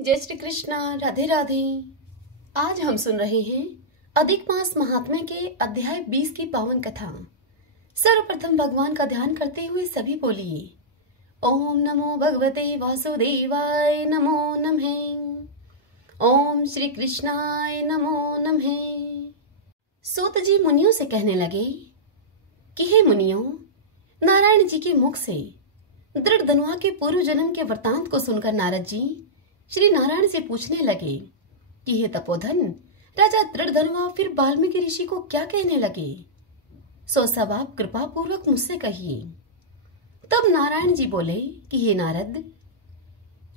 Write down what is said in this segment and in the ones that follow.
जय श्री कृष्णा। राधे राधे। आज हम सुन रहे हैं अधिक मास महात्म्य के अध्याय 20 की पावन कथा। सर्वप्रथम भगवान का ध्यान करते हुए सभी बोलिए ओम नमो भगवते वासुदेवाय नमो नमः। ओम श्री कृष्णाय नमो नमः। सूत जी मुनियों से कहने लगे कि हे मुनियों, नारायण जी के मुख से दृढ़ धनुआ के पूर्व जन्म के वृतांत को सुनकर नारद जी श्री नारायण से पूछने लगे कि हे तपोधन, राजा दृढ़ धनुआ फिर वाल्मीकि ऋषि को क्या कहने लगे, सो सब आप कृपा पूर्वक मुझसे कहिए। तब नारायण जी बोले कि हे नारद,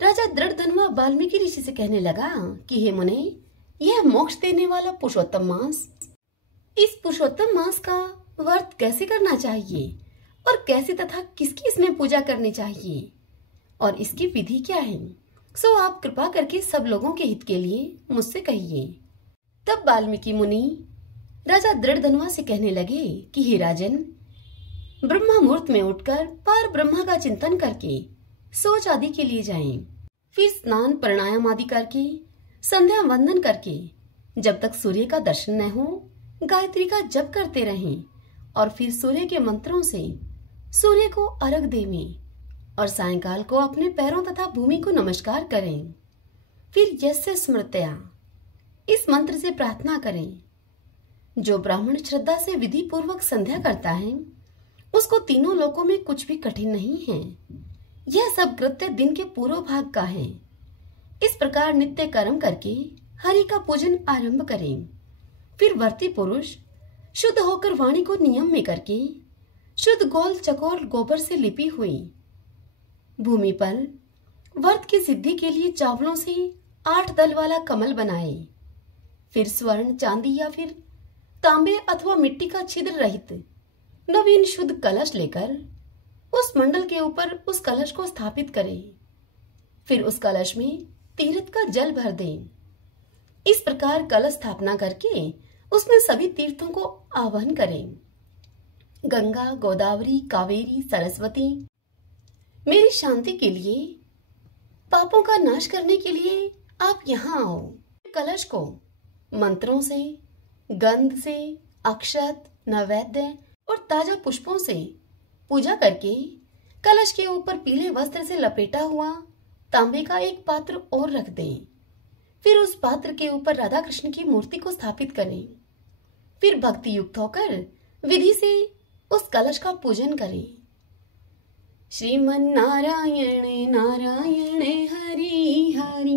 राजा दृढ़ धनुआ वाल्मीकि ऋषि से कहने लगा कि हे मुने, यह मोक्ष देने वाला पुरुषोत्तम मास, इस पुरुषोत्तम मास का व्रत कैसे करना चाहिए और कैसे तथा किसकी इसमें पूजा करनी चाहिए और इसकी विधि क्या है, सो आप कृपा करके सब लोगों के हित के लिए मुझसे कहिए। तब वाल्मीकि मुनि राजा दृढ़ धनुआ से कहने लगे कि हे राजन, ब्रह्मा मुहूर्त में उठकर पार ब्रह्मा का चिंतन करके सोच आदि के लिए जाएं, फिर स्नान प्राणायाम आदि करके संध्या वंदन करके जब तक सूर्य का दर्शन न हो गायत्री का जप करते रहें और फिर सूर्य के मंत्रों से सूर्य को अर्घ देवें और सायंकाल को अपने पैरों तथा भूमि को नमस्कार करें। फिर यस्य स्मृत्या इस मंत्र से प्रार्थना करें। जो ब्राह्मण श्रद्धा से विधि पूर्वक संध्या करता है उसको तीनों लोकों में कुछ भी कठिन नहीं है। यह सब कृत्य दिन के पूर्व भाग का है। इस प्रकार नित्य कर्म करके हरि का पूजन आरंभ करें। फिर वर्ती पुरुष शुद्ध होकर वाणी को नियम में करके शुद्ध गोल चकोर गोबर से लिपी हुई भूमि पर व्रत की सिद्धि के लिए चावलों से 8 दल वाला कमल बनाए। फिर स्वर्ण चांदी या फिर तांबे अथवा मिट्टी का छिद्र रहित नवीन शुद्ध कलश लेकर उस मंडल के ऊपर उस कलश को स्थापित करें। फिर उस कलश में तीर्थ का जल भर दें। इस प्रकार कलश स्थापना करके उसमें सभी तीर्थों को आवाहन करें। गंगा, गोदावरी, कावेरी, सरस्वती, मेरी शांति के लिए, पापों का नाश करने के लिए आप यहाँ आओ। कलश को मंत्रों से, गंध से, अक्षत, नैवेद्य और ताजा पुष्पों से पूजा करके कलश के ऊपर पीले वस्त्र से लपेटा हुआ तांबे का एक पात्र और रख दें। फिर उस पात्र के ऊपर राधा कृष्ण की मूर्ति को स्थापित करें। फिर भक्ति युक्त होकर विधि से उस कलश का पूजन करें। श्रीमन नारायण नारायण हरि हरि,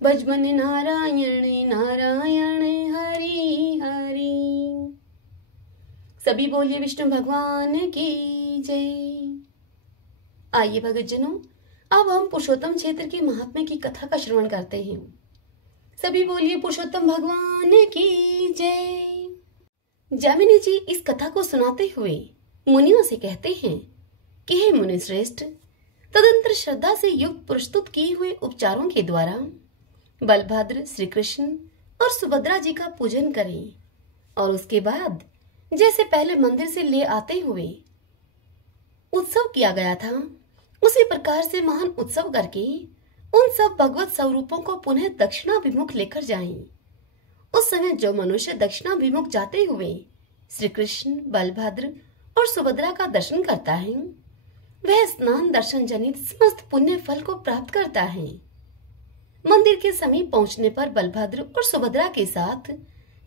भजमन नारायण नारायण हरि हरि। सभी बोलिए विष्णु भगवान की जय। आइए भगतजनों, अब हम पुरुषोत्तम क्षेत्र के महात्म्य की कथा का श्रवण करते हैं। सभी बोलिए पुरुषोत्तम भगवान की जय। जैमिनी जी इस कथा को सुनाते हुए मुनियों से कहते हैं कि हे मुनि श्रेष्ठ, तदंतर श्रद्धा से युक्त प्रस्तुत किए हुए उपचारों के द्वारा बलभद्र, श्री कृष्ण और सुभद्रा जी का पूजन करें और उसके बाद जैसे पहले मंदिर से ले आते हुए उत्सव किया गया था उसी प्रकार से महान उत्सव करके उन सब भगवत स्वरूपों को पुनः दक्षिणाभिमुख लेकर जाएं। उस समय जो मनुष्य दक्षिणाभिमुख जाते हुए श्री कृष्ण, बलभद्र और सुभद्रा का दर्शन करता है वह स्नान दर्शन जनित समस्त पुण्य फल को प्राप्त करता है। मंदिर के समीप पहुंचने पर बलभद्र और सुभद्रा के साथ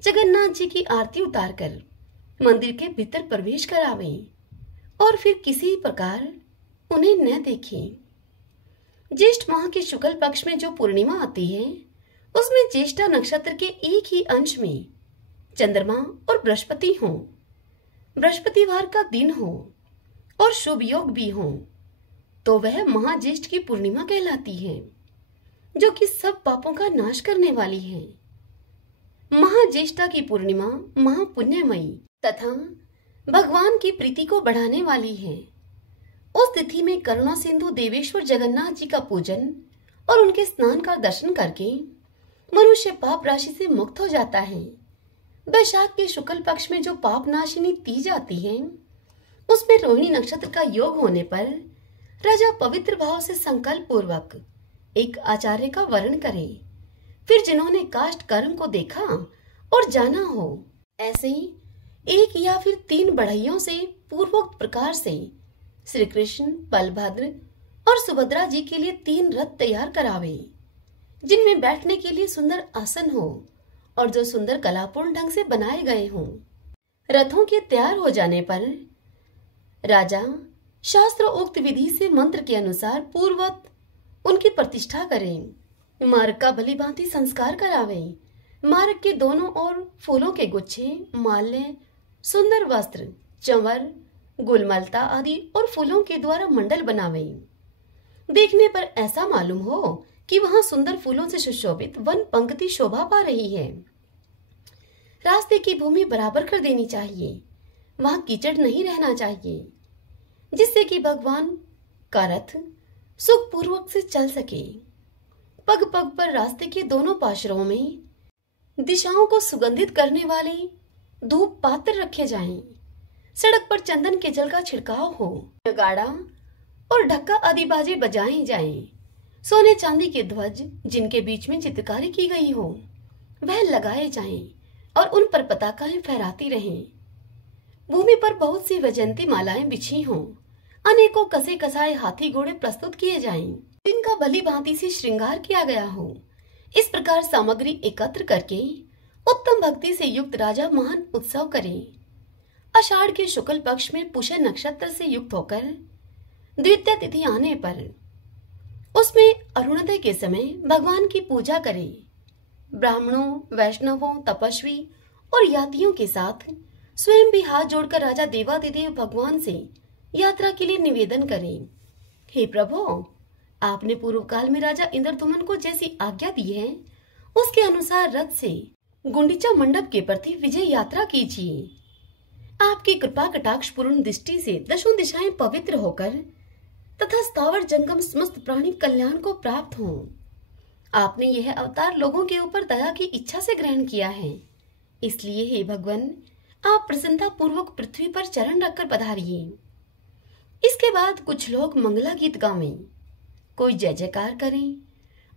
जगन्नाथ जी की आरती उतारकर मंदिर के भीतर प्रवेश करावे और फिर किसी प्रकार उन्हें न देखें। ज्येष्ठ माह के शुक्ल पक्ष में जो पूर्णिमा आती है उसमें ज्येष्ठा नक्षत्र के एक ही अंश में चंद्रमा और बृहस्पति हो, बृहस्पतिवार का दिन हो और शुभ योग भी हो तो वह महाज्येष्ठ की पूर्णिमा कहलाती है, जो कि सब पापों का नाश करने वाली है। महाज्येष्ठा की पूर्णिमा महापुण्यमयी तथा भगवान की प्रीति को बढ़ाने वाली है। उस तिथि में करुणा सिंधु देवेश्वर जगन्नाथ जी का पूजन और उनके स्नान का दर्शन करके मनुष्य पाप राशि से मुक्त हो जाता है। वैशाख के शुक्ल पक्ष में जो पाप नाशिनी तीज आती है उसमें रोहिणी नक्षत्र का योग होने पर राजा पवित्र भाव से संकल्प पूर्वक एक आचार्य का वर्ण करे, फिर जिन्होंने काष्ठ कर्म को देखा और जाना हो, ऐसे ही एक या फिर 3 बढ़इयों से पूर्वोक्त प्रकार से श्री कृष्ण, बलभद्र और सुभद्रा जी के लिए 3 रथ तैयार करावे, जिनमें बैठने के लिए सुंदर आसन हो और जो सुंदर कलापूर्ण ढंग से बनाए गए हों। रथों के तैयार हो जाने पर राजा शास्त्र उक्त विधि से मंत्र के अनुसार पूर्ववत उनकी प्रतिष्ठा करें, मार्ग का भली भांति संस्कार करावे, मार्ग के दोनों ओर फूलों के गुच्छे, माल्य, सुंदर वस्त्र, चंवर, गुलमलता आदि और फूलों के द्वारा मंडल बनावे। देखने पर ऐसा मालूम हो कि वहां सुंदर फूलों से सुशोभित वन पंक्ति शोभा पा रही है। रास्ते की भूमि बराबर कर देनी चाहिए, वहां कीचड़ नहीं रहना चाहिए, जिससे कि भगवान का रथ सुख पूर्वक से चल सके। पग पग पर रास्ते के दोनों पार्श्वों में दिशाओं को सुगंधित करने वाले धूप पात्र रखे जाएं। सड़क पर चंदन के जल का छिड़काव हो, नगाड़ा और ढक्का आदि बाजे बजाए जाएं। सोने चांदी के ध्वज जिनके बीच में चित्रकारी की गई हो वह लगाए जाएं और उन पर पताकाएं फहराती रहें। भूमि पर बहुत सी वैजयंती मालाएं बिछी हों, अनेकों कसे कसाए हाथी घोड़े प्रस्तुत किए जाएं, जिनका भली भांति से श्रृंगार किया गया हो। इस प्रकार सामग्री एकत्र करके उत्तम भक्ति से युक्त राजा महान उत्सव करे। आषाढ़ के शुक्ल पक्ष में पुष्य नक्षत्र से युक्त होकर द्वितीय तिथि आने पर उसमें अरुणोदय के समय भगवान की पूजा करे। ब्राह्मणों, वैष्णवों, तपस्वी और यातियों के साथ स्वयं भी हाथ जोड़कर राजा देवादिदेव भगवान से यात्रा के लिए निवेदन करें। हे प्रभु, आपने पूर्व काल में राजा इंद्रदुमन को जैसी आज्ञा दी है उसके अनुसार रथ से गुंडीचा मंडप के प्रति विजय यात्रा कीजिए। आपकी कृपा कटाक्ष पूर्ण दृष्टि से दशों दिशाएं पवित्र होकर तथा स्थावर जंगम समस्त प्राणी कल्याण को प्राप्त हों। आपने यह अवतार लोगों के ऊपर दया की इच्छा से ग्रहण किया है, इसलिए हे भगवान, आप प्रसन्नता पूर्वक पृथ्वी पर चरण रखकर पधारिए। इसके बाद कुछ लोग मंगला गीत गावें, कोई जय जयकार करें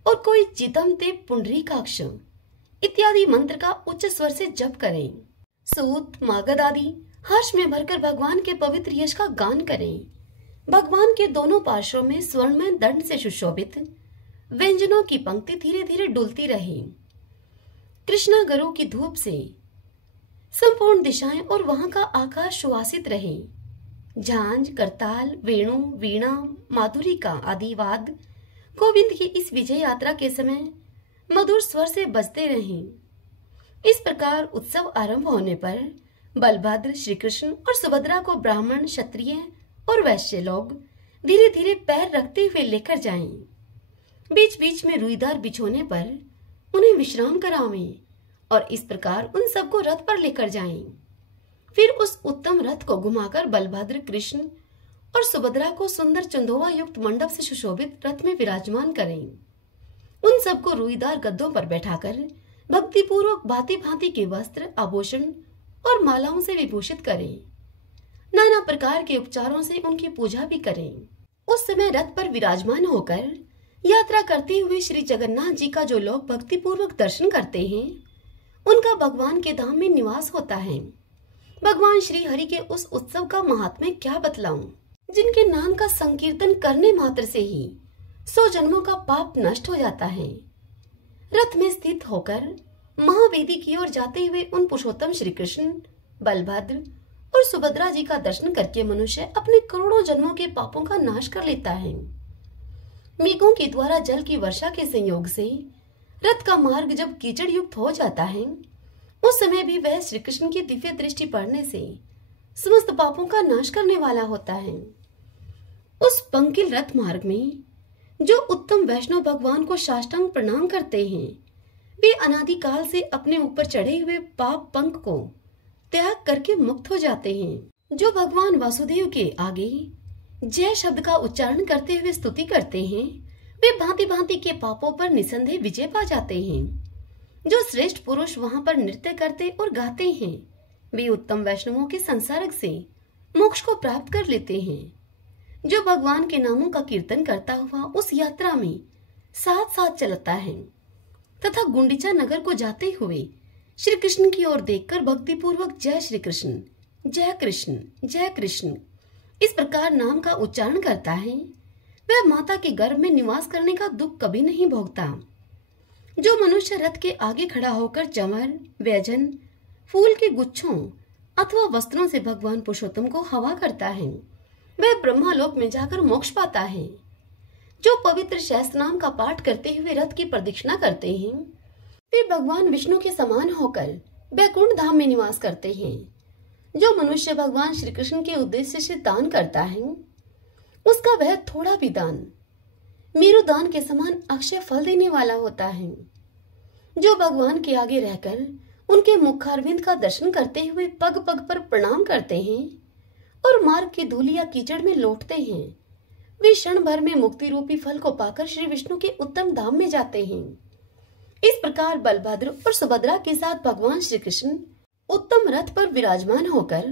और कोई चिदम ते पुंडरीकाक्ष इत्यादि मंत्र का उच्च स्वर से जप करें। सूत, मागध आदि हर्ष में भरकर भगवान के पवित्र यश का गान करें। भगवान के दोनों पार्श्वों में स्वर्णमय दंड से सुशोभित व्यंजनों की पंक्ति धीरे धीरे डुलती रहे। कृष्णा गरु की धूप से संपूर्ण दिशाएं और वहां का आकाश सुवासित रहे। झांझ, करताल, वेणु, वीणा, माधुरिका आदि वाद गोविंद की इस विजय यात्रा के समय मधुर स्वर से बजते रहे। इस प्रकार उत्सव आरंभ होने पर बलभद्र, श्री कृष्ण और सुभद्रा को ब्राह्मण, क्षत्रिय और वैश्य लोग धीरे धीरे पैर रखते हुए लेकर जाएं। बीच बीच में रुईदार बिछोने पर उन्हें विश्राम करावें और इस प्रकार उन सबको रथ पर लेकर जाएं। फिर उस उत्तम रथ को घुमाकर बलभद्र, कृष्ण और सुभद्रा को सुंदर चंदोवा युक्त मंडप से सुशोभित रथ में विराजमान करें। उन सबको रुईदार गद्दों पर बैठाकर भक्ति पूर्वक भांति भांति के वस्त्र, आभूषण और मालाओं से विभूषित करें। नाना प्रकार के उपचारों से उनकी पूजा भी करें। उस समय रथ पर विराजमान होकर यात्रा करते हुए श्री जगन्नाथ जी का जो लोग भक्ति पूर्वक दर्शन करते हैं उनका भगवान के धाम में निवास होता है। भगवान श्री हरि के उस उत्सव का महात्म्य क्या बतलाऊं, जिनके नाम का संकीर्तन करने मात्र से ही 100 जन्मों का पाप नष्ट हो जाता है। रथ में स्थित होकर महावेदी की ओर जाते हुए उन पुरुषोत्तम श्री कृष्ण, बलभद्र और सुभद्रा जी का दर्शन करके मनुष्य अपने करोड़ों जन्मों के पापों का नाश कर लेता है। मेघों के द्वारा जल की वर्षा के संयोग से रथ का मार्ग जब कीचड़ युक्त हो जाता है उस समय भी वह श्री कृष्ण की दिव्य दृष्टि पड़ने से समस्त पापों का नाश करने वाला होता है। उस पंकिल रथ मार्ग में जो उत्तम वैष्णव भगवान को साष्टांग प्रणाम करते हैं वे अनादिकाल से अपने ऊपर चढ़े हुए पाप पंख को त्याग करके मुक्त हो जाते हैं। जो भगवान वासुदेव के आगे जय शब्द का उच्चारण करते हुए स्तुति करते हैं वे भांति भांति के पापों पर निसंदेह विजय पा जाते हैं। जो श्रेष्ठ पुरुष वहां पर नृत्य करते और गाते हैं वे उत्तम वैष्णवों के संसर्ग से मोक्ष को प्राप्त कर लेते हैं। जो भगवान के नामों का कीर्तन करता हुआ उस यात्रा में साथ साथ चलता है तथा गुंडीचा नगर को जाते हुए श्री कृष्ण की ओर देखकर भक्तिपूर्वक जय श्री कृष्ण, जय कृष्ण, जय कृष्ण इस प्रकार नाम का उच्चारण करता है, वह माता के गर्भ में निवास करने का दुख कभी नहीं भोगता। जो मनुष्य रथ के आगे खड़ा होकर चंवर, व्यंजन, फूल के गुच्छों अथवा वस्त्रों से भगवान पुरुषोत्तम को हवा करता है, वह ब्रह्मालोक में जाकर मोक्ष पाता है। जो पवित्र शास्त्र नाम का पाठ करते हुए रथ की प्रदक्षिणा करते हैं, वे भगवान विष्णु के समान होकर वैकुंठ धाम में निवास करते हैं। जो मनुष्य भगवान श्री कृष्ण के उद्देश्य से दान करता है, उसका वह थोड़ा भी दान मेरु दान के समान अक्षय फल देने वाला होता है। जो भगवान के आगे रहकर उनके मुखारविंद का दर्शन करते हुए पग पग पर प्रणाम करते हैं और मार्ग की धूलि या कीचड़ में लौटते हैं, वे क्षण भर में मुक्ति रूपी फल को पाकर श्री विष्णु के उत्तम धाम में जाते हैं। इस प्रकार बलभद्र और सुभद्रा के साथ भगवान श्री कृष्ण उत्तम रथ पर विराजमान होकर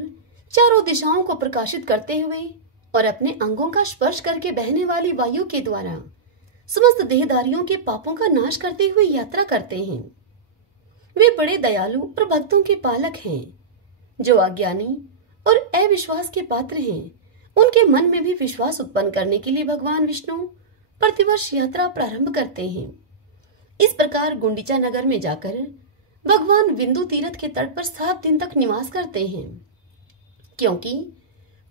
चारों दिशाओं को प्रकाशित करते हुए और अपने अंगों का स्पर्श करके बहने वाली वायु के द्वारा समस्त देहधारियों के पापों का नाश करते हुए यात्रा करते हैं। वे बड़े दयालु और भक्तों के पालक हैं। जो अज्ञानी और अविश्वास के पात्र हैं, उनके मन में भी विश्वास उत्पन्न करने के लिए भगवान विष्णु प्रतिवर्ष यात्रा प्रारंभ करते हैं। इस प्रकार गुंडीचा नगर में जाकर भगवान विंदु तीर्थ के तट पर 7 दिन तक निवास करते हैं, क्योंकि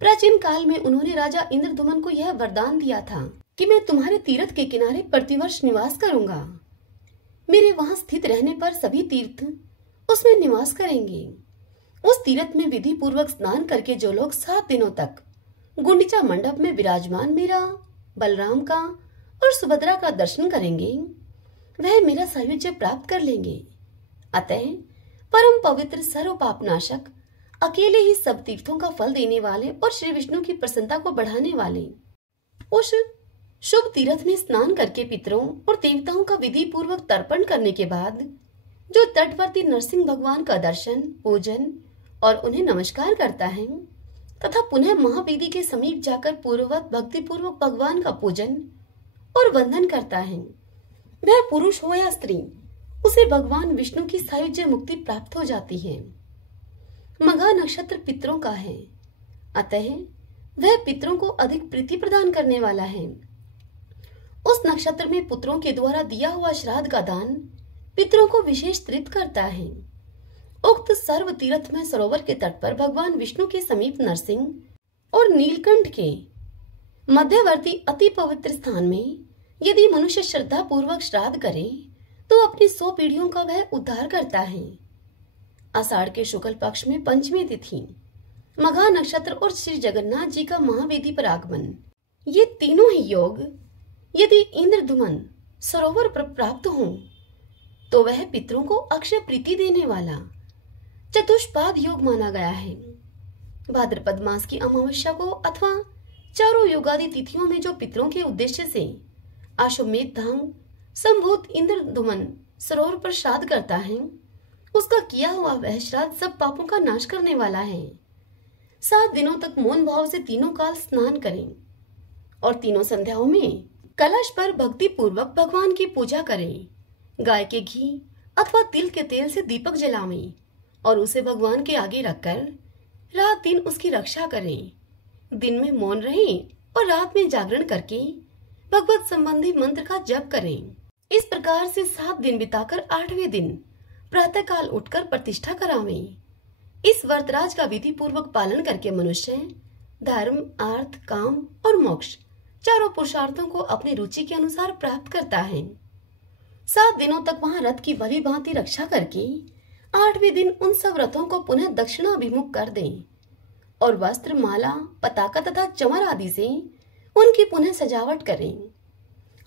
प्राचीन काल में उन्होंने राजा इंद्रदुमन को यह वरदान दिया था कि मैं तुम्हारे तीर्थ के किनारे प्रतिवर्ष निवास करूंगा। मेरे वहां स्थित रहने पर सभी तीर्थ उसमें निवास करेंगे। उस तीर्थ में विधि पूर्वक स्नान करके जो लोग 7 दिनों तक गुंडीचा मंडप में विराजमान मेरा, बलराम का और सुभद्रा का दर्शन करेंगे, वह मेरा सायुज्य प्राप्त कर लेंगे। अतः परम पवित्र सर्व पापनाशक, अकेले ही सब तीर्थों का फल देने वाले और श्री विष्णु की प्रसन्नता को बढ़ाने वाले उस शुभ तीर्थ में स्नान करके पितरों और देवताओं का विधि पूर्वक तर्पण करने के बाद जो तटवर्ती नरसिंह भगवान का दर्शन, पूजन और उन्हें नमस्कार करता है तथा पुनः महावेदी के समीप जाकर पूर्ववत भक्ति पूर्वक भगवान का पूजन और वंदन करता है, वह पुरुष हो या स्त्री, उसे भगवान विष्णु की सायुज्य मुक्ति प्राप्त हो जाती है। मघा नक्षत्र पितरों का है, अतः वह पितरों को अधिक प्रीति प्रदान करने वाला है। उस नक्षत्र में पुत्रों के द्वारा दिया हुआ श्राद्ध का दान पितरों को विशेष तृप्त करता है। उक्त सर्व तीर्थ में सरोवर के तट पर भगवान विष्णु के समीप नरसिंह और नीलकंठ के मध्यवर्ती अति पवित्र स्थान में यदि मनुष्य श्रद्धा पूर्वक श्राद्ध करे तो अपनी 100 पीढ़ियों का वह उद्धार करता है। आषाढ़ के शुक्ल पक्ष में पंचमी तिथि, मघा नक्षत्र और श्री जगन्नाथ जी का महावेदी पर आगमन, ये तीनों ही योग यदि इंद्रदुमन सरोवर पर प्राप्त हो तो वह पितरों को अक्षय प्रीति देने वाला चतुष्पाद योग माना गया है। भाद्रपद मास की अमावस्या को अथवा चारों योगादि तिथियों में जो पितरों के उद्देश्य से अश्वमेध धाम संभूत इंद्रदुमन सरोवर पर श्राद्ध करता है, उसका किया हुआ वह श्राद्ध सब पापों का नाश करने वाला है। 7 दिनों तक मौन भाव से तीनों काल स्नान करें और तीनों संध्याओं में कलश पर भक्ति पूर्वक भगवान की पूजा करें। गाय के घी अथवा तिल के तेल से दीपक जलावें और उसे भगवान के आगे रखकर रात दिन उसकी रक्षा करें। दिन में मौन रहें और रात में जागरण करके भगवत संबंधी मंत्र का जप करें। इस प्रकार से 7 दिन बिताकर 8वें दिन प्रातः काल उठकर प्रतिष्ठा करावें। इस व्रतराज का विधि पूर्वक पालन करके मनुष्य धर्म, अर्थ, काम और मोक्ष चारों पुरुषार्थों को अपनी रुचि के अनुसार प्राप्त करता है। 7 दिनों तक वहां रथ की भली भांति रक्षा करके 8वें दिन उन सब रथों को पुनः दक्षिणाभिमुख कर दें और वस्त्र, माला, पताका तथा चमर आदि से उनकी पुनः सजावट करें।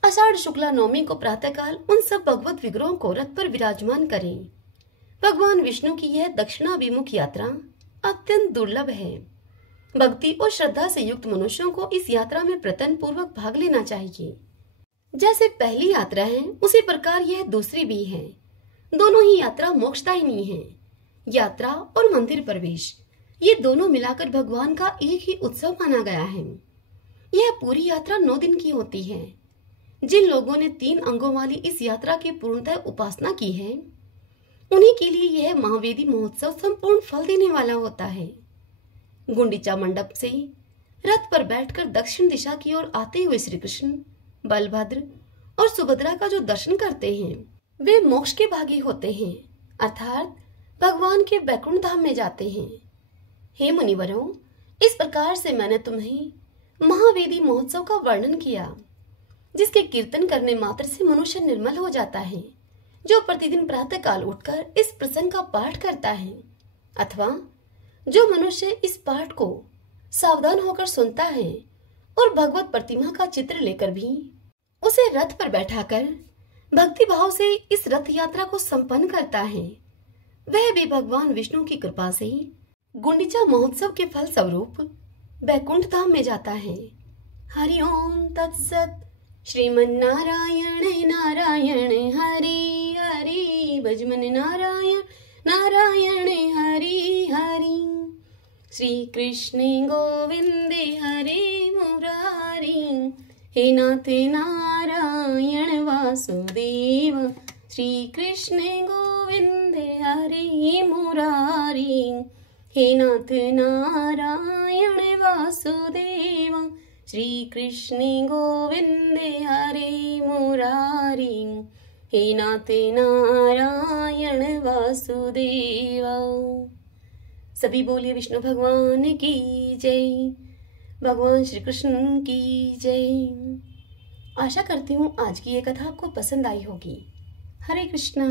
आषाढ़ शुक्ला नवमी को प्रातःकाल उन सब भगवत विग्रहों को रथ पर विराजमान करें। भगवान विष्णु की यह दक्षिणाभिमुख यात्रा अत्यंत दुर्लभ है। भक्ति और श्रद्धा से युक्त मनुष्यों को इस यात्रा में प्रयत्न पूर्वक भाग लेना चाहिए। जैसे पहली यात्रा है उसी प्रकार यह दूसरी भी है। दोनों ही यात्रा मोक्षदायिनी है। यात्रा और मंदिर प्रवेश ये दोनों मिलाकर भगवान का एक ही उत्सव माना गया है। यह पूरी यात्रा 9 दिन की होती है। जिन लोगों ने 3 अंगों वाली इस यात्रा की पूर्णतः उपासना की है, उन्हीं के लिए यह महावेदी महोत्सव संपूर्ण फल देने वाला होता है। गुंडीचा मंडप से रथ पर बैठकर दक्षिण दिशा की ओर आते हुए श्री कृष्ण, बलभद्र और सुभद्रा का जो दर्शन करते हैं, वे मोक्ष के भागी होते हैं, अर्थात भगवान के वैकुंठ धाम में जाते हैं। हे मुनिवरों, इस प्रकार से मैंने तुम्हें महावेदी महोत्सव का वर्णन किया, जिसके कीर्तन करने मात्र से मनुष्य निर्मल हो जाता है, जो प्रतिदिन प्रातः काल उठकर इस प्रसंग का पाठ करता है, अथवा जो मनुष्य इस पाठ को सावधान होकर सुनता है और भगवत प्रतिमा का चित्र लेकर भी उसे रथ पर बैठाकर भक्ति भाव से इस रथ यात्रा को संपन्न करता है, वह भी भगवान विष्णु की कृपा से गुंडीचा महोत्सव के फल स्वरूप वैकुंठ धाम में जाता है। हरि ओम तत्सत। श्रीमन्नारायण नारायण हरि हरि, भजमन नारायण नारायण हरि हरि। श्री कृष्ण गोविंद हरे मुरारी, हे नाथ नारायण वासुदेव। श्री कृष्ण गोविंद हरे मुरारी, हे नाथ नारायण वासुदेव। श्री कृष्ण गोविंद हरे मुरारी, हे नाथ नारायण वासुदेव। सभी बोलिए विष्णु भगवान की जय, भगवान श्री कृष्ण की जय। आशा करती हूँ आज की ये कथा आपको पसंद आई होगी। हरे कृष्णा।